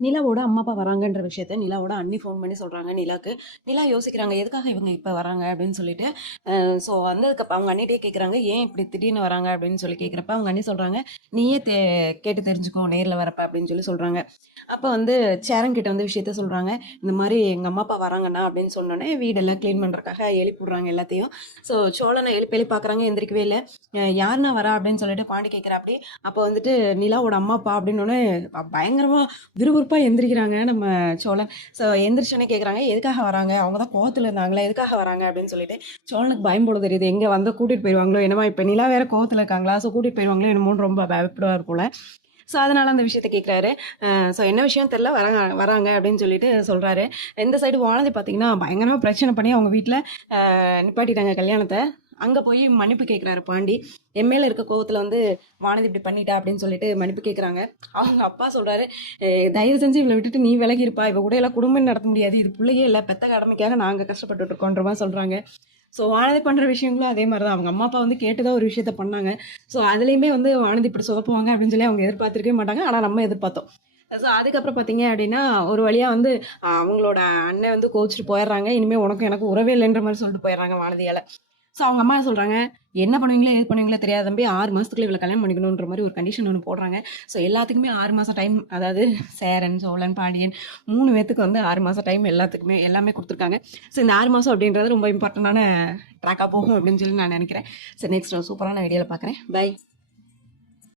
நிலாவோட அம்மா அப்பா வராங்கன்ற விஷயத்த நிலாவோட அண்ணி ஃபோன் பண்ணி சொல்றாங்க நிலாக்கு. நிலா யோசிக்கிறாங்க எதுக்காக இவங்க இப்ப வராங்க அப்படின்னு சொல்லிட்டு. ஸோ வந்ததுக்கு அவங்க அண்ணிட்டே கேட்குறாங்க ஏன் இப்படி திடீர்னு வராங்க அப்படின்னு சொல்லி கேட்குறப்ப அவங்க அண்ணி சொல்றாங்க நீயே கேட்டு தெரிஞ்சுக்கோ நேரில் வரப்ப அப்படின்னு சொல்லி சொல்றாங்க. அப்போ வந்து சேரன் கிட்ட வந்து விஷயத்த சொல்றாங்க. இந்த மாதிரி எங்க அம்மா அப்பா வராங்கண்ணா அப்படின்னு சொன்னோன்னே வீடெல்லாம் க்ளீன் பண்றதுக்காக எழுப்பி விடுறாங்க எல்லாத்தையும். ஸோ சோழனை எழுப்பி எழுப்பி பார்க்குறாங்க எந்திரிக்கவே இல்லை. யாருன்னா வரா அப்படின்னு சொல்லிட்டு பாண்டி கேட்குறா அப்படி. அப்போ வந்துட்டு நிலாவோட அம்மா அப்பா அப்படின்னோடனே பயங்கரமா விறுவிறுப்பா எந்திரிக்கிறாங்க நம்ம சோழன். ஸோ எந்திரிச்சோன்னே கேட்குறாங்க எதுக்காக வராங்க, அவங்க தான் கோவத்தில் இருந்தாங்களே எதுக்காக வராங்க அப்படின்னு சொல்லிட்டு. சோழனுக்கு பயம் போல தெரியுது, எங்கே வந்து கூட்டிகிட்டு போயிடுவாங்களோ என்னமா, இப்போ நிலா வேற கோவத்தில் இருக்காங்களா, ஸோ கூட்டிகிட்டு போயிடுவாங்களோ என்னமோன்னு ரொம்ப பயப்படுவார் போல. ஸோ அதனால அந்த விஷயத்த கேட்குறாரு. ஸோ என்ன விஷயம் தெரில, வராங்க வராங்க அப்படின்னு சொல்லிட்டு சொல்கிறாரு. இந்த சைடு வானதி பார்த்தீங்கன்னா பயங்கரமாக பிரச்சனை பண்ணி அவங்க வீட்டில் நிப்பாட்டிட்டாங்க கல்யாணத்தை. அங்கே போய் மன்னிப்பு கேட்குறாரு பாண்டி. எம்எல்ஏ இருக்க கோவத்தில் வந்து வானதி இப்படி பண்ணிட்டா அப்படின்னு சொல்லிட்டு மன்னிப்பு கேட்குறாங்க. அவங்க அப்பா சொல்கிறாரு தயவு செஞ்சு இவளை விட்டுட்டு நீ விலகி இருப்பா, இவ கூட எல்லாம் குடும்பம் நடத்த முடியாது, இது பிள்ளையே இல்லை, பெத்த கடமைக்காக நாங்கள் கஷ்டப்பட்டுட்டு இருக்கோன்ற மாதிரி சொல்கிறாங்க. ஸோ வானதி பண்ணுற விஷயங்களும் அதே மாதிரி தான். அவங்க அம்மா அப்பா வந்து கேட்டுதான் ஒரு விஷயத்த பண்ணாங்க. ஸோ அதுலேயுமே வந்து வானதி இப்படி சொதப்புவாங்க அப்படின்னு சொல்லி அவங்க எதிர்பார்த்துருக்கவே மாட்டாங்க, ஆனால் நம்ம எதிர்பார்த்தோம். ஸோ அதுக்கப்புறம் பார்த்தீங்க அப்படின்னா ஒரு வழியாக வந்து அவங்களோட அண்ணன் வந்து கோச்சிட்டு போயிடுறாங்க. இனிமேல் உனக்கும் எனக்கு உறவே இல்லைன்ற மாதிரி சொல்லிட்டு போயிடுறாங்க வானதியால். ஸோ அவங்க அம்மா சொல்கிறாங்க என்ன பண்ணுவீங்களோ எது பண்ணுவீங்களோ தெரியாது தம்பி, 6 மாதத்துக்குள்ள இவ்வளோ கல்யாணம் பண்ணிக்கணுன்ற மாதிரி ஒரு கண்டிஷன் ஒன்று போடுறாங்க. ஸோ எல்லாத்துக்குமே 6 மாதம் டைம், அதாவது சேரன் சோழன் பாண்டியன் 3 பேத்துக்கு வந்து 6 மாதம் டைம் எல்லாத்துக்குமே எல்லாமே கொடுத்துருக்காங்க. ஸோ இந்த 6 மாதம் அப்படின்றது ரொம்ப இம்பார்ட்டண்டான ட்ராக்காக போகும் அப்படின்னு சொல்லி நான் நினைக்கிறேன். சரி, நெக்ஸ்ட் சூப்பரான வீடியோவில் பார்க்குறேன். பை.